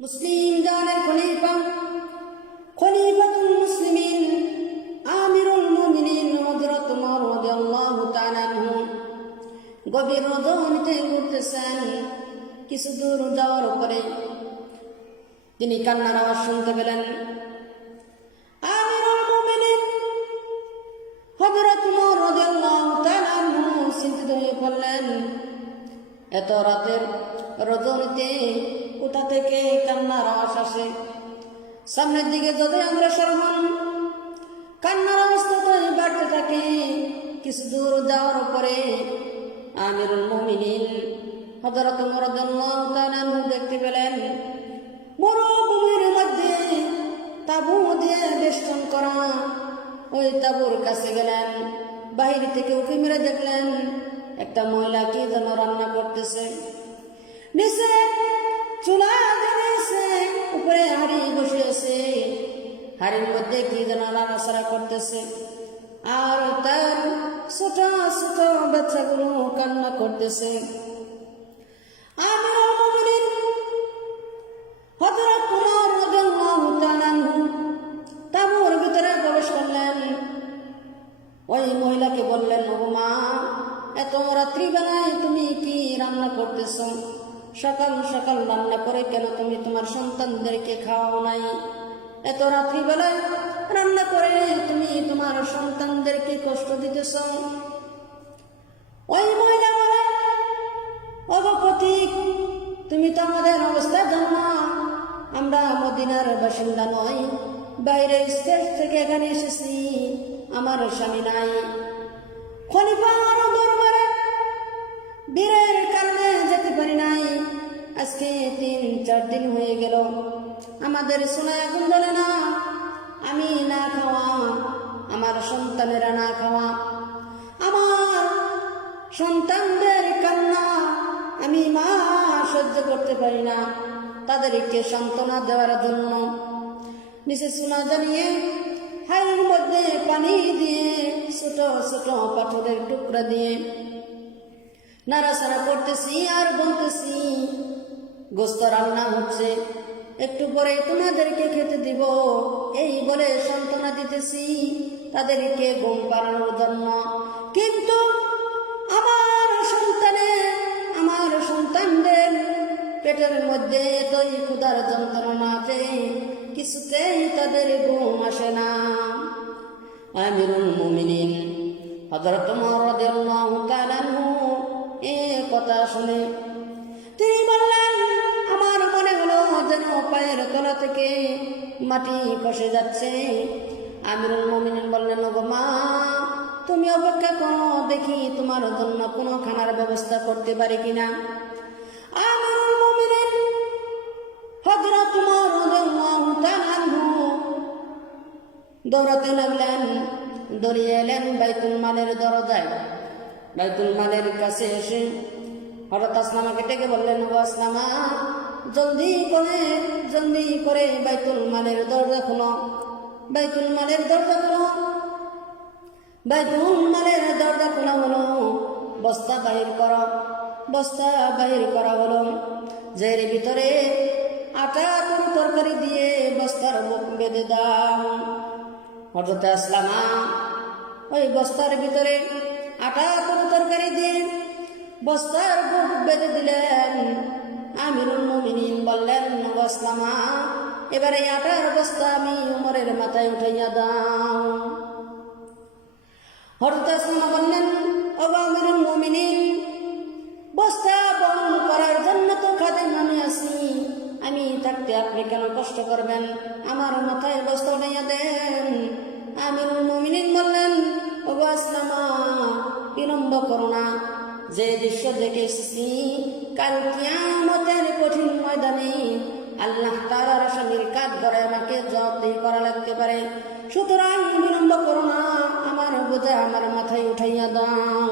মুসলিম জানের খলিফা খলিফাতুল মুসলিমিন আমিরুল মুমিনিন হযরত ওমর রাদিয়াল্লাহু তাআলা আনহু গভীর রজনীতে ঘুরতেছেন। কিছু দূর যাওয়ার পরে তিনি কান্নার আওয়াজ শুনতে পেলেন। আমিরুল মুমিনিন হযরত ওমর রাদিয়াল্লাহু তাআলা আনহু চিন্তিত হয়ে পড়লেন। এত রাতের রজনীতে কোথা থেকে কান্নার আওয়াজ আসে? সামনের দিকে যদি অগ্রসর হন, কান্নার অবস্থা তো বাড়তে থাকে। কিছু দূর যাওয়ার পরে আমিরুল মুমিনিন হযরত ওমর রাদিয়াল্লাহু তাআলা আনহু দেখতে পেলেন মরুভূমির মধ্যে তাঁবু দিয়ে বেষ্টন করা। ওই তাঁবুর কাছে গেলেন, বাহির থেকে উঁকি মেরে দেখলেন একটা মহিলা কি যেন রান্না করতেছে। নিচে চুলা জ্বালিয়েছে, উপরে হাড়ি বসিয়েছে, হাড়ির মধ্যে কি যেন নাড়াচাড়া করতেছে। আর তার ছোট ছোট বাচ্চাগুলো কান্না করতেছে। আমিরুল মুমিনিন হযরত ওমর রাদিয়াল্লাহু তাআলা আনহু তাঁবুর ভিতরে প্রবেশ করলেন। ওই মহিলাকে বললেন, ও মা, এত রাত্রিবেলায় তুমি কি রান্না করতেছ? সকাল সকাল রান্না করে কেন তুমি তোমার সন্তানদেরকে খাওয়াও নাই? এত রাত্রিবেলায় রান্না করে তুমি তোমার সন্তানদেরকে কষ্ট দিতেছ। ওই মহিলা বলে, ওগো পথিক, তুমি তো আমাদের অবস্থা জানো না। আমরা মদিনার বাসিন্দা নই, বাইরের দেশ থেকে এখানে এসেছি। আমার স্বামী নাই, খলিফার দরবারে বীরের কারণে যেতে পারি নাই। আজকে 3-4 দিন হয়ে গেল, আমাদের সোনায় আগুন জ্বলে না। আমি না খাওয়া, আমার সন্তানেরা না খাওয়া, আমার সন্তানদের কান্না আমি মা সহ্য করতে পারি না। তাদেরকে সান্ত্বনা দেওয়ার জন্য নিচে সোনা জ্বালিয়ে হাড়ির মধ্যে পানি দিয়ে ছোট ছোট পাথরের টুকরা দিয়ে নাড়াচাড়া করতেছি আর বলতেছি, গোস্ত রান্না হচ্ছে, একটু পরে তোমাদেরকে খেতে দিব। এই বলে সান্ত্বনা দিতেছি তাদেরকে ঘুম পাড়ানোর জন্য। কিন্তু আমার সন্তানদের পেটের মধ্যে এতই ক্ষুধার যন্ত্রণা আছে, কিছুতেই তাদের ঘুম আসে না। আমিরুল মুমিনিন হযরত ওমর রাদিয়াল্লাহু তাআলা আনহু এই কথা শুনে তিনি বললেন, আমার মনে হলো যেন পায়ের তলা থেকে মাটি খসে যাচ্ছে। আমিরুল মুমিনিন বললেন, ওগো মা, তুমি অপেক্ষা করো, দেখি তোমার জন্য কোনো খানার ব্যবস্থা করতে পারি কিনা। আমিরুল মুমিনিন হযরত ওমর রাদিয়াল্লাহু তাআলা আনহু দৌড়াতে লাগলেন, দৌড়িয়ে এলেন বাইতুল মালের দরজায়। বাইতুল মালের কাছে এসে হযরত আসলামাকে ডেকে বললেন, ও আসলামা, জলদি করে বাইতুল মালের দরজা খুলো, বাইতুল মালের দরজা খুলো। বাইতুল মালের দরজা খোলা হলো, বস্তা বাহির করা হলো। যের ভিতরে আটা তরকারি দিয়ে বস্তার মুখ বেঁধে দাও। হযরত আসলামা ওই বস্তার ভিতরে আটা তরকারি দিয়ে বস্তার মুখ বেঁধে দিলেন। আমিরুল মুমিনিন বললেন, ও আসলামা, এবারে আটার বস্তা আমি ওমরের মাথায় উঠাইয়া দাও। হযরত আসলামা বললেন, ও আমিরুল মুমিনিন, বস্তা বহন করার জন্য তো খাদেম আমি আছি, আমি থাকতে আপনি কেন কষ্ট করবেন? আমার মাথায় বস্তা উঠাইয়া দেন। আমিরুল মুমিনিন বললেন, ও আসলামা, বিলম্ব করো না। যে দৃশ্য দেখে এসেছি, কাল কিয়ামতের কঠিন ময়দানে আল্লাহ তাআলার স্বামীর কাঠ ধরে আমাকে জবাবদিহি করা লাগতে পারে। সুতরাং বিলম্ব করো না, আমার বোঝা আমার মাথায় উঠাইয়া দাও।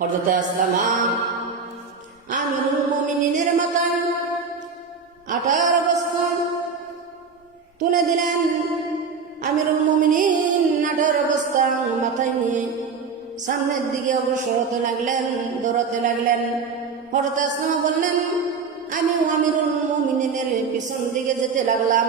হযরত আসলামা আমিরুল মুমিনিনের মাথায় আটার বস্তা তুলে দিলেন। আমিরুল মুমিনিন আটার বস্তা মাথায় নিয়ে সামনের দিকে অগ্রসর হতে লাগলেন, দৌড়াতে লাগলেন। হযরত আসলামা বললেন, আমি আমিরুল মুমিনিন পিছন দিকে যেতে লাগলাম।